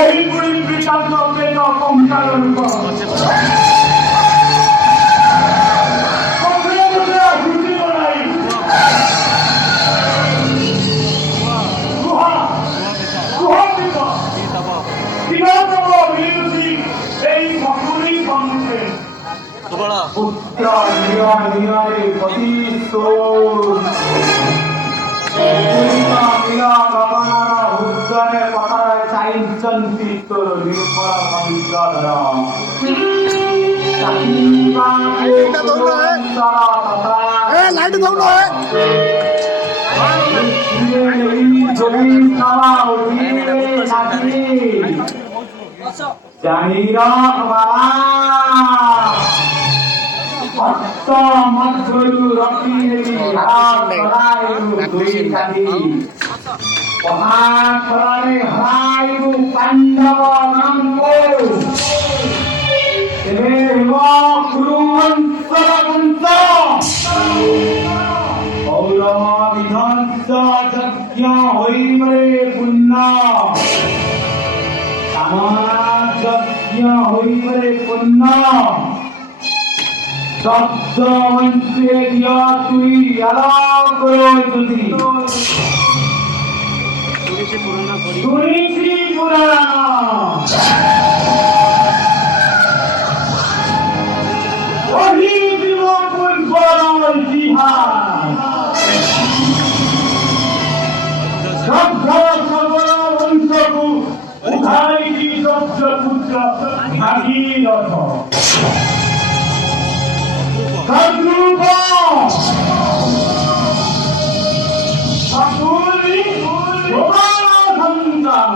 এই পরিবৃতান্ত পেত কঙ্কালের উপর এই সকলেই সম্মুখে পুত্র নিরে মিলা গগনর উদ্গরে পথরে চাইচন্তি তোর নির্ভর মন্ত্রধর লাইট দাও না জানি রাখবালা ভক্ত মধুর রতিনেবি হাত করাইবু দুই কাঠি মহাখরে হরাইবু পাণ্ডব নামব তেবে কুরুমন্তর বংশ কৌরব বিধ্বংস যজ্ঞ হইবে পুণ্য কামনা যজ্ঞ হইবে পুণ্য শব্দ মন্ত্রে দিয়া তুই আলাপ করো যদি শুনেছি পুরাণ অহিবিব পূর্বর ইতিহাস শব্দ সবর বংশকু উঠাইছি শব্দ পুত্র ভাগীরথ সদ্রূপ সতুলি সন্তান